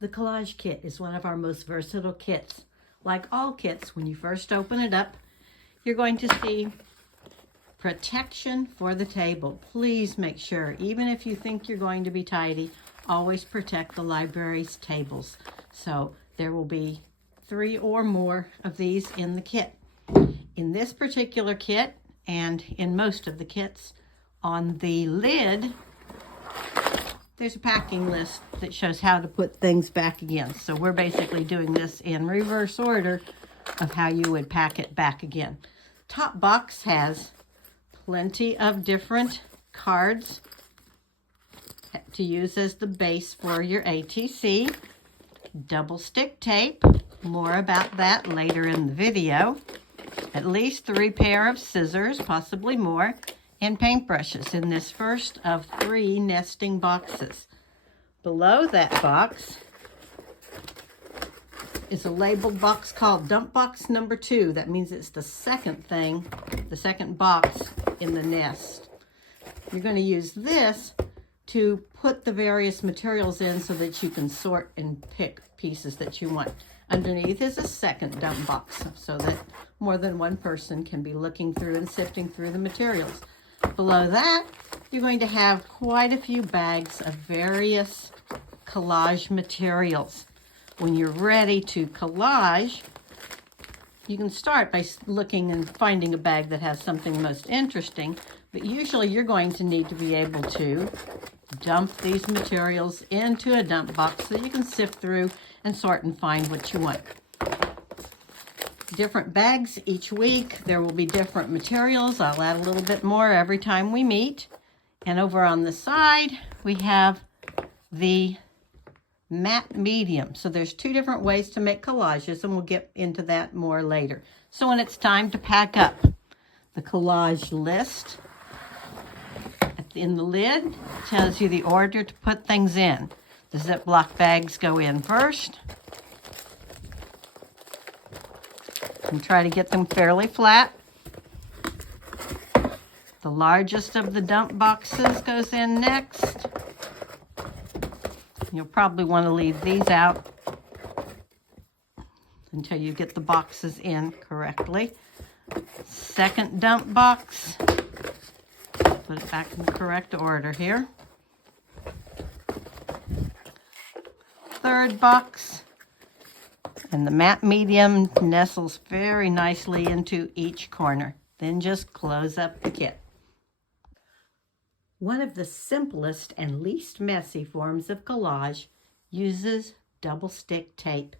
The collage kit is one of our most versatile kits. Like all kits, when you first open it up, you're going to see protection for the table. Please make sure, even if you think you're going to be tidy, always protect the library's tables. So there will be 3 or more of these in the kit. In this particular kit, and in most of the kits, on the lid, there's a packing list that shows how to put things back again. So we're basically doing this in reverse order of how you would pack it back again. Top box has plenty of different cards to use as the base for your ATC. Double stick tape, more about that later in the video. At least 3 pair of scissors, possibly more, and paintbrushes in this first of 3 nesting boxes. Below that box is a labeled box called dump box number 2. That means it's the second thing, the second box in the nest. You're going to use this to put the various materials in so that you can sort and pick pieces that you want. Underneath is a second dump box so that more than one person can be looking through and sifting through the materials. Below that, you're going to have quite a few bags of various collage materials. When you're ready to collage, you can start by looking and finding a bag that has something most interesting, but usually you're going to need to be able to dump these materials into a dump box so you can sift through and sort and find what you want. Different bags each week. There will be different materials. I'll add a little bit more every time we meet. And over on the side, we have the matte medium. So there's 2 different ways to make collages, and we'll get into that more later. So when it's time to pack up, the collage list in the lid tells you the order to put things in. The Ziploc bags go in first. And try to get them fairly flat. The largest of the dump boxes goes in next. You'll probably want to leave these out until you get the boxes in correctly. Second dump box. Put it back in the correct order here. Third box. And the matte medium nestles very nicely into each corner. Then just close up the kit. One of the simplest and least messy forms of collage uses double stick tape.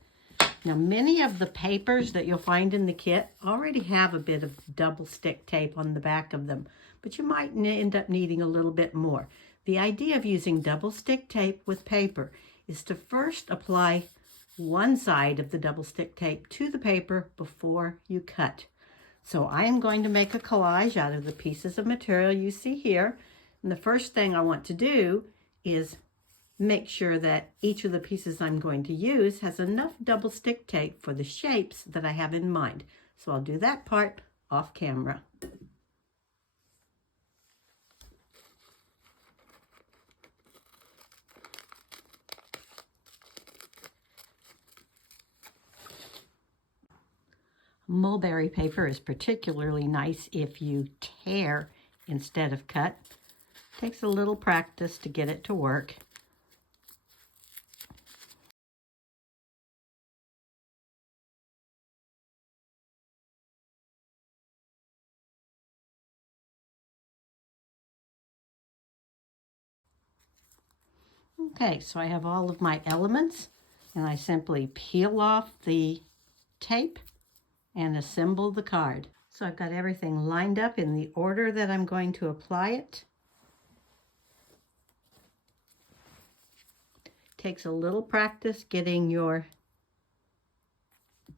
Now, many of the papers that you'll find in the kit already have a bit of double stick tape on the back of them, but you might end up needing a little bit more. The idea of using double stick tape with paper is to first apply one side of the double stick tape to the paper before you cut. So I am going to make a collage out of the pieces of material you see here. And the first thing I want to do is make sure that each of the pieces I'm going to use has enough double stick tape for the shapes that I have in mind. So I'll do that part off camera. Mulberry paper is particularly nice if you tear instead of cut. Takes a little practice to get it to work. Okay, so I have all of my elements, and I simply peel off the tape and assemble the card. So I've got everything lined up in the order that I'm going to apply it. Takes a little practice getting your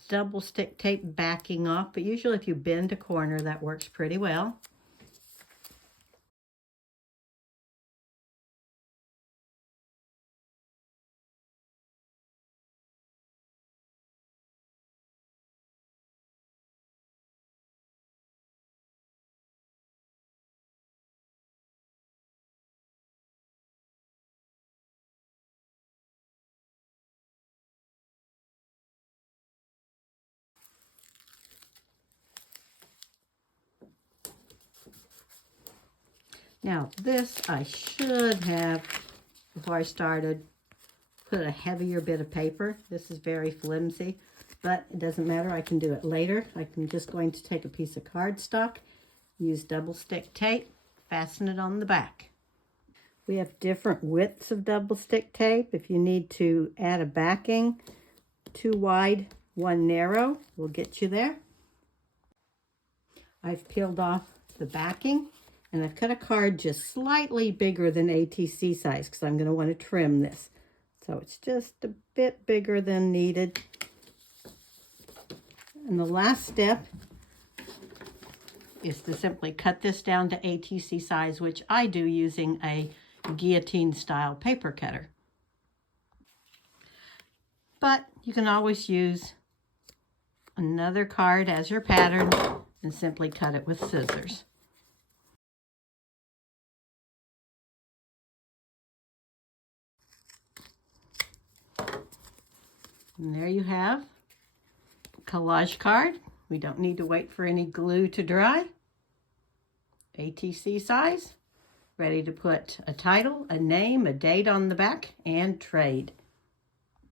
double stick tape backing off, but usually if you bend a corner, that works pretty well. Now this I should have, before I started, put a heavier bit of paper. This is very flimsy, but it doesn't matter. I can do it later. I'm just going to take a piece of cardstock, use double stick tape, fasten it on the back. We have different widths of double stick tape. If you need to add a backing, 2 wide, 1 narrow, will get you there. I've peeled off the backing, and I've cut a card just slightly bigger than ATC size because I'm going to want to trim this. So it's just a bit bigger than needed. And the last step is to simply cut this down to ATC size, which I do using a guillotine style paper cutter. But you can always use another card as your pattern and simply cut it with scissors. And there you have a collage card. We don't need to wait for any glue to dry. ATC size, ready to put a title, a name, a date on the back, and trade.